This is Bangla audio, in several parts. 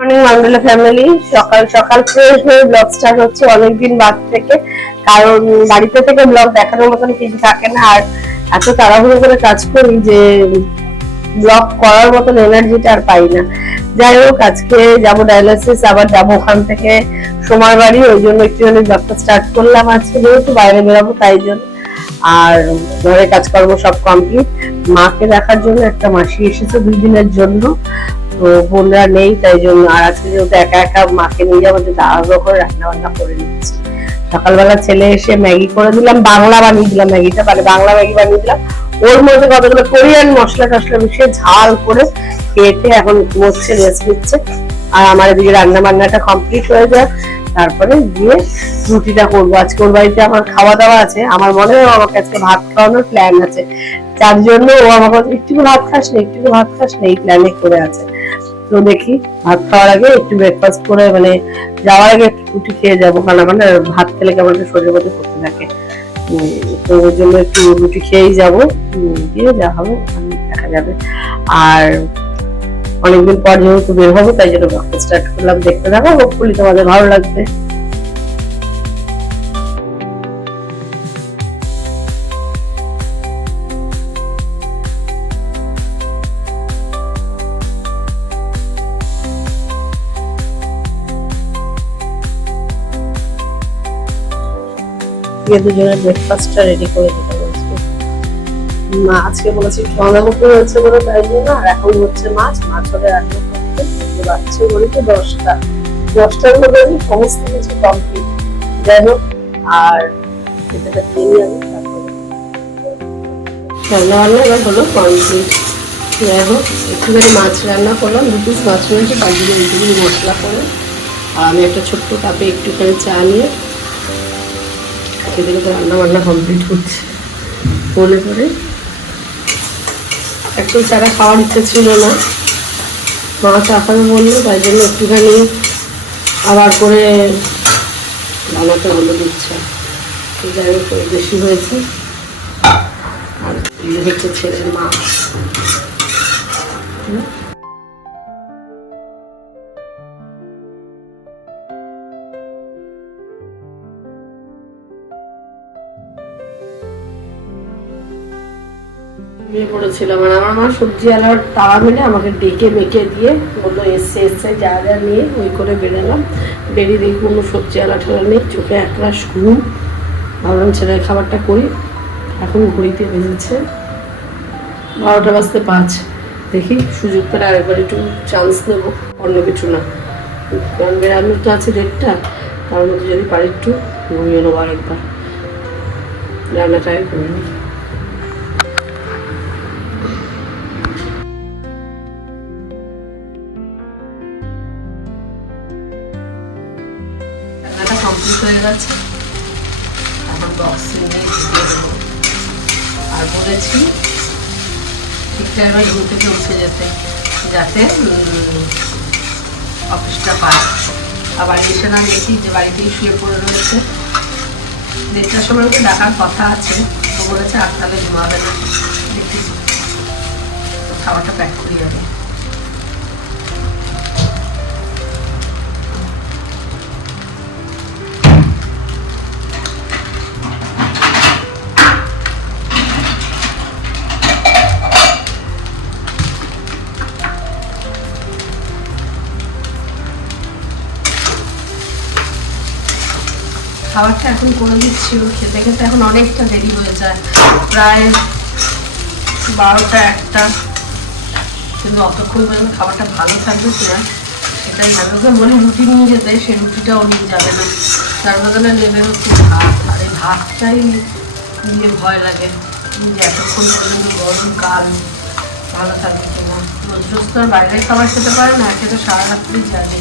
মর্নিং মান্ডালা ফ্যামিলি, সকাল সকাল ফ্রেশ হয়ে ব্লগ স্টার্ট হচ্ছে অনেকদিন বাদ থেকে। কারণ বাড়িতে থেকে ব্লগ দেখানোর মতন কিছু থাকে না, আর এত তাড়াহুড়ো করে কাজ করি যে ব্লগ করার মতন এনার্জিটা আর পাই না। যাই হোক, আজকে যাবো ডায়ালিসিস, আবার যাবো ওখান থেকে সোমার বাড়ি, ওই জন্য একটুখানি ব্লগটা স্টার্ট করলাম আজকে, যেহেতু বাইরে বেরাবো তাই জন্য। আর ঘরে কাজকর্ম সব কমপ্লিট। মাকে দেখার জন্য একটা মাসি এসেছে 2 দিনের জন্য, তো বোনরা নেই তাই জন্য। আর আজকে যেহেতু একা একা মাকে নিয়ে যাবো, যে তাড়াহুড়ো করে রান্না বান্না করে নিচ্ছি। সকালবেলা ছেলে এসে ম্যাগি করে দিলাম, বাংলা বানিয়ে দিলাম ম্যাগিটা, মানে বাংলা ম্যাগি বানিয়ে দিলাম। ওর মধ্যে কতগুলো কোরিয়ান মশলা টসলা মিশিয়ে ঝাল করে খেতে এখন ঘুমোচ্ছে, রেস্ট নিচ্ছে। আর আমার এদিকে রান্না বান্নাটা কমপ্লিট হয়ে যায়, তারপরে গিয়ে রুটিটা করবো। আজকে ওর বাড়িতে আমার খাওয়া দাওয়া আছে, আমার মনে হয় আমাকে আজকে ভাত খাওয়ানোর প্ল্যান আছে, যার জন্য ও আমাকে একটু ভাত খাস না, একটু ভাত খাস না, এই প্ল্যানে করে আছে। তো দেখি ভাত খাওয়ার আগে একটু ব্রেকফাস্ট করে, মানে যাওয়ার আগে একটু রুটি খেয়ে যাবো, কারণ আমার ভাত খেলে কেমন একটা শরীরের মধ্যে করতে থাকে। তো ওর জন্য একটু রুটি খেয়েই যাবো, গিয়ে যা হবে দেখা যাবে। আর অনেকদিন পর যেহেতু বের হবো, তাই জন্য ব্রেকফাস্ট স্টার্ট করলাম, দেখতে থাকো, হোপফুলি তোমাদের ভালো লাগবে। দুজনের ব্রেকফাস্টটা রেডি করে দিতে বলছি। মা আজকে বলেছি বাঁধাকপি হচ্ছে বলে তাই জন্য, আর এখন হচ্ছে মাছ হলে রান্না করতে বাচ্চা বলিতে 10টার মধ্যে সমস্ত কিছু কমপ্লিট। যাই হোক, আর খেতেটা খেয়ে আমি তারপরে রান্না বান্না এবার হলো কমপ্লিট। যাই হোক, একটুখানি মাছ রান্না করলাম, 2 পিস মাছ রয়েছে, বাকি একটুখানি মশলা করে। আর আমি একটা ছোট্ট কাপে একটুখানি চা নিয়ে এদিকে তো রান্না বান্না কমপ্লিট হচ্ছে। মনে করে একটু চারা খাওয়ার ইচ্ছে ছিল না, মা চা খাবে বললো, তাই জন্য একটুখানি আবার করে বানাতে হলো দিচ্ছে। যাই হোক, বেশি হয়েছে। আর এই হচ্ছে ছেলের মা। পড়েছিলাম, আর আমার মা সবজি আলার তাওয়া মিলে আমাকে ডেকে মেকে দিয়ে বললো এসছে যা যা নিয়ে ওই করে বেরোলাম। বেরিয়ে দেখি কোনো সবজি আলা ঠেলা নেই, চোখে একরাশ ঘুম। ভাবলাম ছেলের খাবারটা করি। এখন ঘড়িতে বেজেছে 12:05। দেখি সুযোগ পেলে আরেকবার একটু চান্স নেবো, অন্য কিছু না, কারণ বেরানোর তো আছে 1:30, তার মধ্যে যদি পারি একটু ঘুমিয়ে নেবো আরেকবার, রান্নাটাই করে নিই। কমপ্লিট হয়ে গেছে, এখন বক্সে নিয়ে ঢুকিয়ে দেবো। আর বলেছি ঠিক টাইমে ঘুম থেকে উঠে যেতে, যাতে অফিসটা পায়। আবার এসে না দেখি যে বাড়িতেই শুয়ে পড়ে রয়েছে। 1:30টার সময় ওকে ডাকার কথা আছে, তো বলেছে 8টাতে ঘুমাবে না। দেখি খাবারটা প্যাক করে যাবে। খাবারটা এখন করে দিচ্ছি, ও খেতে খেতে এখন অনেকটা দেরি হয়ে যায়, প্রায় 12টা 1টা। কিন্তু অতক্ষণ পর্যন্ত খাবারটা ভালো থাকবে কিনা সেটাই ভালো। ওকে বলি রুটি নিয়ে যেতে, সে রুটিটাও নিয়ে যাবে না, তার বদলে নেবে হচ্ছে ভাত। আর এই ভাতটাই নিয়ে ভয় লাগে যে এতক্ষণ পর্যন্ত গরমকাল ভালো থাকবে কিনা। রোজ রোজ তো আর বাইরের খাবার খেতে পারে না, খেতে সারা রাত্রি জানে।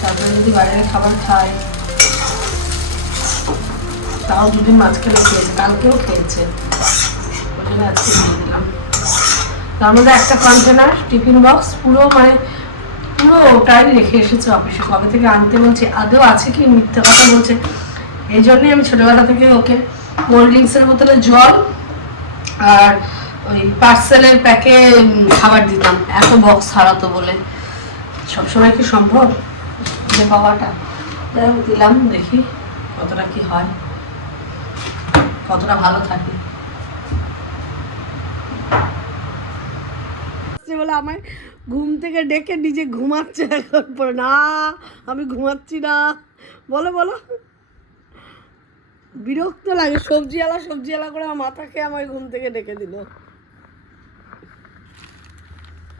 তারপরে যদি বাইরের খাবার খায়, তাও 2 দিন মাঝখানে খেয়েছে, কালকেও খেয়েছে, ওই জন্য আজকে দিয়ে দিলাম। তার মধ্যে একটা কন্টেনার টিফিন বক্স পুরো, মানে পুরোটাই রেখে এসেছে অফিসে, কবে থেকে আনতে বলছে, আদৌ আছে কি মিথ্যে কথা বলছে। এই জন্যই আমি ছোটবেলা থেকে ওকে কোল্ড ড্রিঙ্কসের বোতলে জল আর ওই পার্সেলের প্যাকে খাবার দিতাম, এত বক্স হারাতো বলে। সবসময় কি সম্ভব যে পাওয়াটা? যাই হোক দিলাম, দেখি কতটা কি হয়, কতটা ভালো থাকি। বলে আমায় ঘুম থেকে ডেকে নিজে ঘুমাচ্ছে এখন পরে। না আমি ঘুমাচ্ছি না, বলো বলো। বিরক্ত লাগে, সবজিওয়ালা করে আমার মাথা খেয়ে আমায় ঘুম থেকে ডেকে দিল,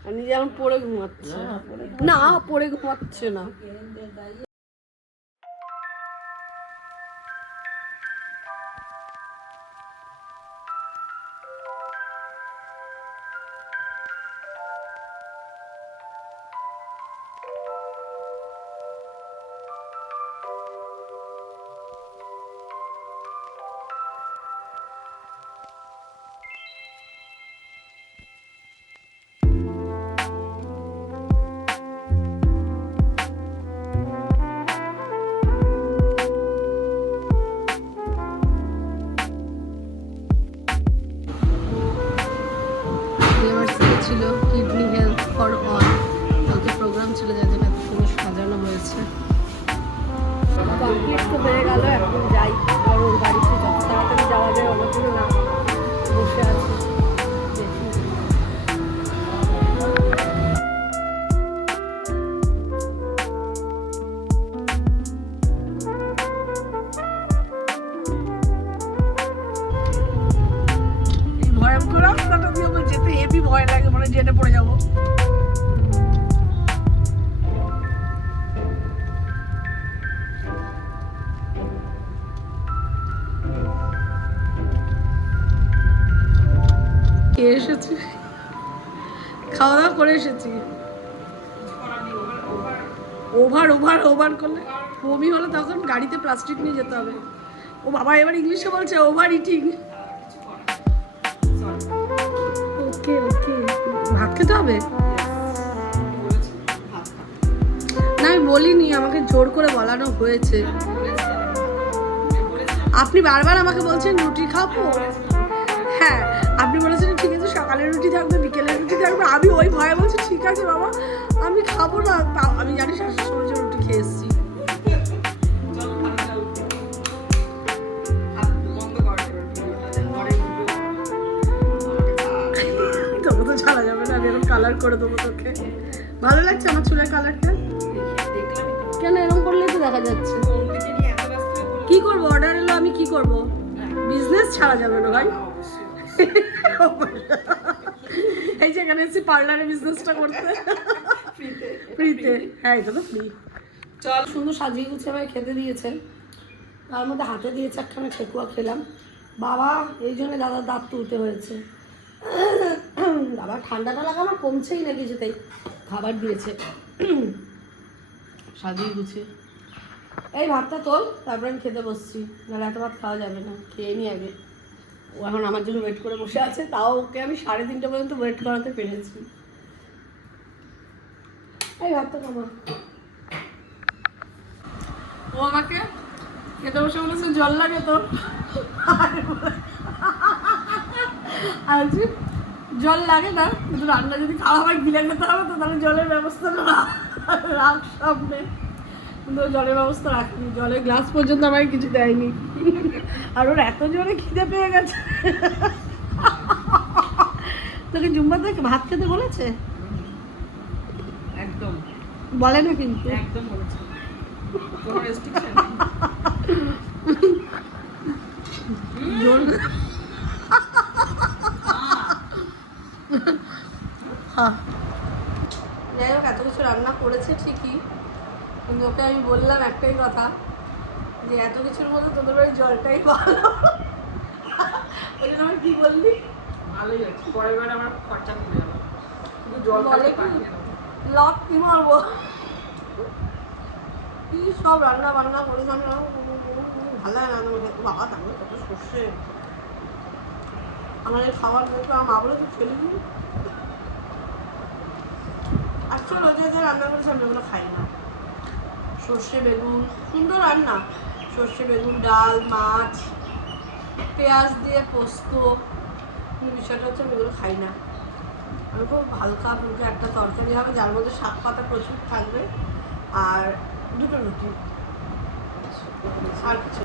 আর নিজে এখন পড়ে ঘুমাচ্ছে। না পড়ে ঘুমাচ্ছে না। ছিল কিডনি হেলথ ফর অল, কালকে প্রোগ্রাম ছিল, যার জন্য এত সুন্দর সাজানো হয়েছে। কমপ্লিট তো হয়ে গেল, এখন যাই কারণ বাড়িতে যত তাড়াতাড়ি যাওয়া যায় অনেকগুলো না, বসে আছি দেখি। ভয়ঙ্কর রাস্তাটা দিয়ে আমার যেতে হেভি ভয় লাগে, মানে জেনে পড়ে যাবো। এসেছি, খাওয়া দাওয়া করে এসেছি। ওভার করলে বমি হলে তখন গাড়িতে প্লাস্টিক নিয়ে যেতে হবে। ও বাবা এবার ইংলিশে বলছে ওভার ইটিং। ওকে ভাত খেতে হবে না, আমি বলিনি, আমাকে জোর করে বলানো হয়েছে। আপনি বারবার আমাকে বলছেন রুটি খাবো, হ্যাঁ আপনি বলেছেন ঠিক আছে সকালের রুটি থাকবে বিকেলের রুটি থাকবে, আমি ওই ভয়ে বলছি ঠিক আছে বাবা আমি খাবো না, আমি জানি শাশুড়ি সময় রুটি খেয়ে এসেছি। তোকে তো ছাড়া যাবে না, আমি এরকম কালার করে দেবো তোকে। ভালো লাগছে আমার চুলের কালারটা? কেন এরকম করলেই তো দেখা যাচ্ছে। কি করবো, অর্ডার এলো আমি কি করবো, বিজনেস ছাড়া যাবে না ভাই। এই যেখানে এসেছি পার্লারে বিজনেসটা করতে ফ্রিতে, হ্যাঁ এটা তো ফ্রি। চল সুন্দর সাজিয়ে গুছিয়ে আমায় খেতে দিয়েছে, তার মধ্যে হাতে দিয়েছে একখানা ঠেকুয়া খেলাম। বাবা এই জন্য দাদার দাঁত তুলতে হয়েছে। বাবা ঠান্ডাটা লাগা আমার কমছেই না কিছুতেই, খাবার দিয়েছে সাজিয়ে গুছিয়ে। এই ভাতটা তোল, তারপরে আমি খেতে বসছি, নাহলে এত ভাত খাওয়া যাবে না, খেয়ে নি আগে। ও এখন আমার জন্য ওয়েট করে বসে আছে, তাও ওকে আমি 3:30 পর্যন্ত ওয়েট করাতে পেরেছি। এই ভাতটা খাবো। ও আমাকে খেতে বসে বলেছে জল লাগে তো, আর জল লাগে না কিন্তু রান্না যদি খাওয়া হয় গিলে খেতে হবে তো, তাহলে জলের ব্যবস্থাটা রাখ সামনে, কিন্তু জলের ব্যবস্থা রাখিনি, জলের গ্লাস পর্যন্ত আমাকে কিছু দেয়নি। আর ওর এত জোরে খিদে পেয়ে গেছে। তোকে জুম্মা থেকে ভাত খেতে বলেছে? একদম বলে না কিন্তু, একদম বলেছে, কোনো রেস্ট্রিকশন নেই। যাই হোক এত কিছু রান্না করেছে ঠিকই, কিন্তু ওকে আমি বললাম একটাই কথা যে এত কিছুর মধ্যে তোদের বাড়ির জলটাই ভালো। ওই জন্য আমি কি বললি, ভালোই আছে, পরের বার আমার খরচা কমে যাবে, শুধু জল খাতে পাঠিয়ে দেবো। লক কি মারবো, কি সব রান্না বান্না করেছে, আমি ভালো লাগে না তোমাকে। বাবা তাহলে কত সর্ষে, আমার এই খাবার দেখবে আমার মা বলে তুই ফেলে দিবি। অ্যাকচুয়ালি ওই যে রান্না করেছে আমি ওগুলো খাই না। সর্ষে বেগুন সুন্দর রান্না, সর্ষে বেগুন ডাল মাছ পেঁয়াজ দিয়ে পোস্ত, কিন্তু বিষয়টা হচ্ছে আমি এগুলো খাই না। আমি খুব হালকা ফুলকা একটা তরকারি হবে যার মধ্যে শাক পাতা প্রচুর থাকবে আর 2টো রুটি আর কিছু।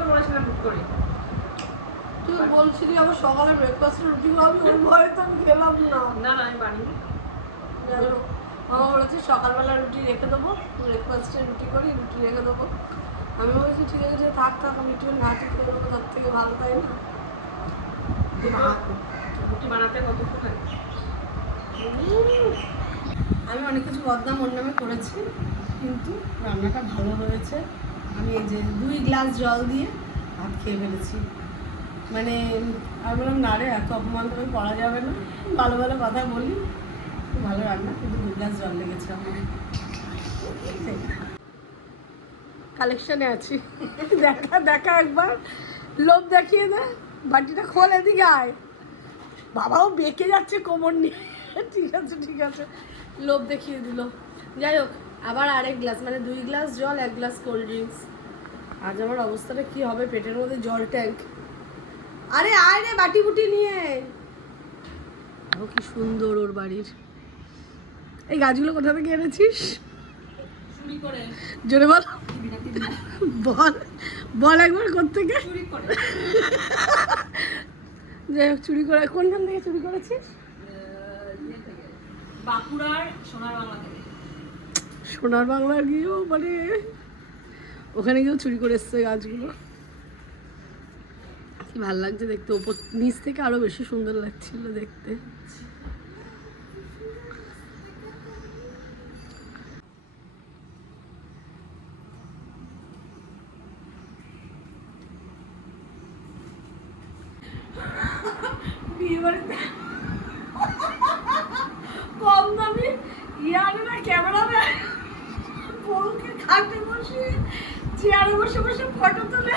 তো বলেছিলাম বুক করি। তুই বলছিলি আমার সকালে ব্রেকফাস্টের রুটি খাবি, ওর ভয়ে তো আমি খেলাম না। না আমি বানিয়ে মামা বলেছি সকালবেলা রুটি রেখে দেবো, ব্রেকফাস্টে রুটি করি, রুটি রেখে দেবো। আমি বলেছি ঠিক আছে থাক আমি একটু নাচি খেয়ে দেবো, তার থেকে ভালো, তাই না? রুটি বানাতে কতক্ষণ লাগে? আমি অনেক কিছু বদনাম ওর নামে করেছি, কিন্তু রান্নাটা ভালো হয়েছে। আমি এই যে 2 গ্লাস জল দিয়ে ভাত খেয়ে ফেলেছি। মানে আমি বললাম না রে, এত অপমান করে করা যাবে না, ভালো ভালো কথা বলি, খুব ভালো রান্না, কিন্তু 2 গ্লাস জল লেগেছে আমার। কালেকশনে আছি, দেখা একবার, লোভ দেখিয়ে দে, বাটিটা খোল, এদিকে আয়। বাবাও বেঁকে যাচ্ছে কোমর নিয়ে। ঠিক আছে লোভ দেখিয়ে দিল। যাই হোক, আবার আরেক গ্লাস, মানে 2 গ্লাস জল, 1 গ্লাস কোল্ড ড্রিঙ্কস। আজ আমার অবস্থাটা কি হবে, পেটের মধ্যে জল ট্যাঙ্ক। আরে আয় রে বাটি বুটি নিয়ে। ও কি সুন্দর ওর বাড়ির। এই গাছগুলো কোথা থেকে এনেছিস? চুরি করে। জোরে বল, বল একবার কোত্থেকে? চুরি করে। যাই হোক, চুরি করে কোনখান থেকে চুরি করেছিস? বাঁকুড়ার সোনার বাংলা থেকে। সোনার বাংলার গিয়েও মানে ওখানে গিয়েও চুরি করে এসছে গাছগুলো। কি ভালো লাগছে দেখতে, ওপর নিচ থেকে আরো বেশি সুন্দর লাগছিল দেখতে। কম দামি ইয়ারে না ক্যামেরা দেয়, বউকে খাটে বসে চেয়ারে বসে বসে ফটো তোলে,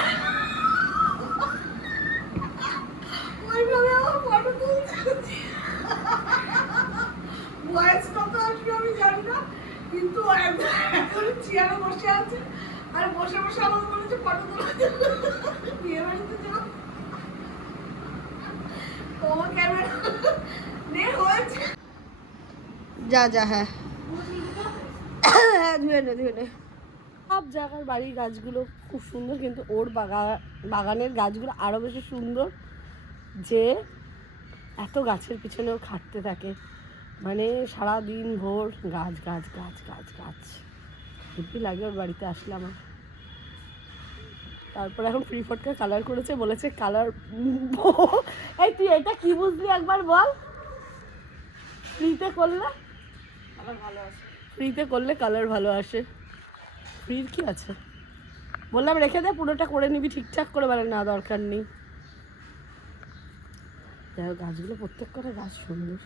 ওইভাবে আমার ফটো তুলছে। বয়স কত আসবে আমি জানি না, কিন্তু এখন চেয়ারে বসে আছে আর বসে বসে আমাকে বলেছে ফটো তোলা, বিয়ে বাড়িতে যাও তোমার ক্যামেরা নে হয়েছে। যা হ্যাঁ ধুয়ে নে। সব জায়গার বাড়ির গাছগুলো খুব সুন্দর, কিন্তু ওর বাগানের গাছগুলো আরও বেশি সুন্দর, যে এত গাছের পিছনে ও খাটতে থাকে, মানে সারাদিন ভোর গাছ গাছ গাছ গাছ গাছ। হেপি লাগে ওর বাড়িতে আসলে আমার। তারপরে এখন ফ্রি ফটকা কালার করেছে, বলেছে কালার। এই তুই এটা কি বুঝলি একবার বল? ফ্রিতে করলে কালার ভালো আছে, ফ্রিতে করলে কালার ভালো আসে। ফ্রির কি আছে, বললাম রেখে দে, পুরোটা করে নিবি ঠিকঠাক করে, বলে না দরকার নেই। যাই হোক, গাছগুলো প্রত্যেক কটা গাছ সুন্দর,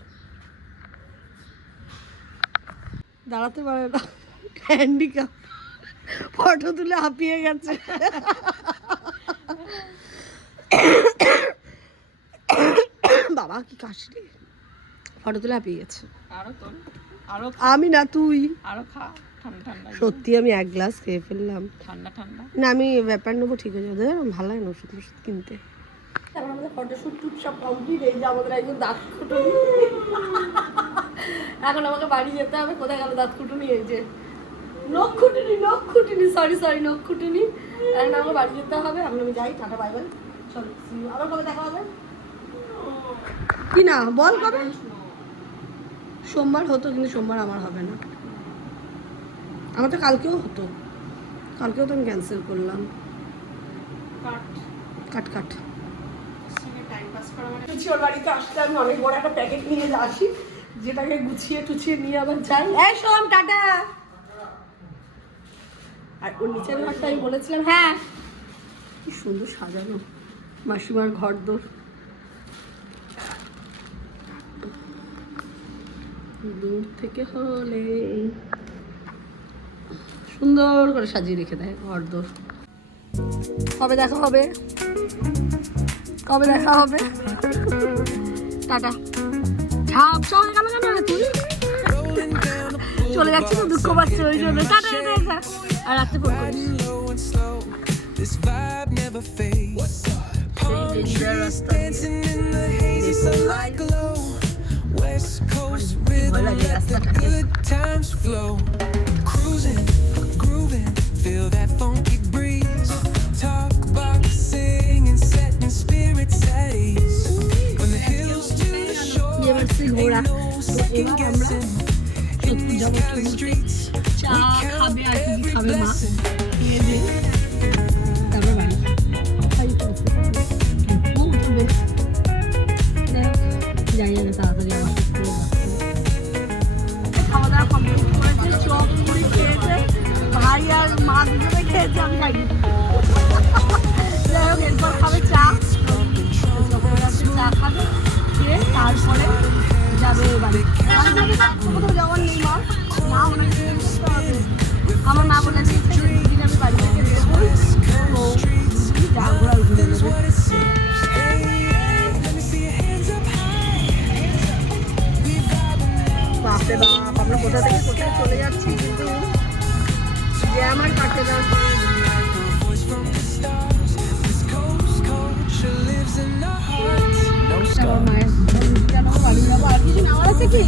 দাঁড়াতে পারে না, হ্যান্ডিক্যাপ, ফটো তুলে হাঁপিয়ে গেছে। বাবা কি কাশি, ফটো তুলে হাঁপিয়ে গেছে। আমি না তুই, আরো খা, ঠান্ডা ঠান্ডা। সত্যি আমি 1 গ্লাস খেয়ে ফেললাম। ঠান্ডা না আমি ব্যাপার নেবো, ঠিক আছে, ওদের ভালো লাগে না ওষুধ কিনতে। এখন আমাদের ফটোশ্যুট টুট সব কমপ্লিট, এই যে আমাদের একদম দাঁত খুঁটুনি। এখন আমাকে বাড়ি যেতে হবে। কোথায় গেল দাঁত খুঁটুনি? এই যে নখ খুঁটিনি, সরি নখ খুঁটিনি। এখন আমাকে বাড়ি যেতে হবে, এখন আমি যাই, টাটা বাই বাই, চলো আবার কবে দেখা হবে? কি না বল কবে? সোমবার হতো, কিন্তু সোমবার আমার হবে না, আমার তো কালকেও হতো, কালকেও তো আমি ক্যান্সেল করলাম। কাট ওর বাড়িতে আসলে আমি অনেক বড় একটা প্যাকেট নিয়ে আসি, যেটাকে গুছিয়ে টুছিয়ে নিয়ে আবার যাই। এই শোন, টাটা। আর ওর নিচের ঘরটা আমি বলেছিলাম, হ্যাঁ কি সুন্দর সাজানো, মাসিমার ঘর দোর, দূর থেকে হলে সুন্দর করে সাজিয়ে রেখে দেয় ঘর দোর। কবে দেখা হবে? টাটা। ঝাপ সব গেল কেন রে তুই? চলে যাচ্ছি তো, দুঃখ পাচ্ছে ওই জন্য। টাটা। আর রাত্রে ফোন করিস। West Coast rhythm, let the good times flow. Cruising, grooving, feel that funky breeze. Talk about singing, setting spirits at ease. When the hills to the shore, ain't no second guessing. In these Cali streets, we count every blessing. খাওয়া দাওয়া কমপ্লিট করেছে, চপ মুড়ি খেয়েছে, ভাই আর মা দুজনে খেয়েছে, আমি খাইনি। যাই হোক এরপর খাবে চা, চা খাবে, খেয়ে তারপরে যাবে বাড়ি। কোথাও যাওয়ার নেই মা, মা ওনাকে ফোন করতে হবে। আমার মা বলে দিয়েছে যেদিন আমি বাড়ি থেকে বেরোবো তো যা ঘোরার ঘুরে নেবে। বাপরে বাপ, আমরা কোথা থেকে কোথায় চলে যাচ্ছি, কিন্তু যে আমার কাটে না। মায়ের বাড়ি যাবো, আর কিছু নেওয়ার আছে কি?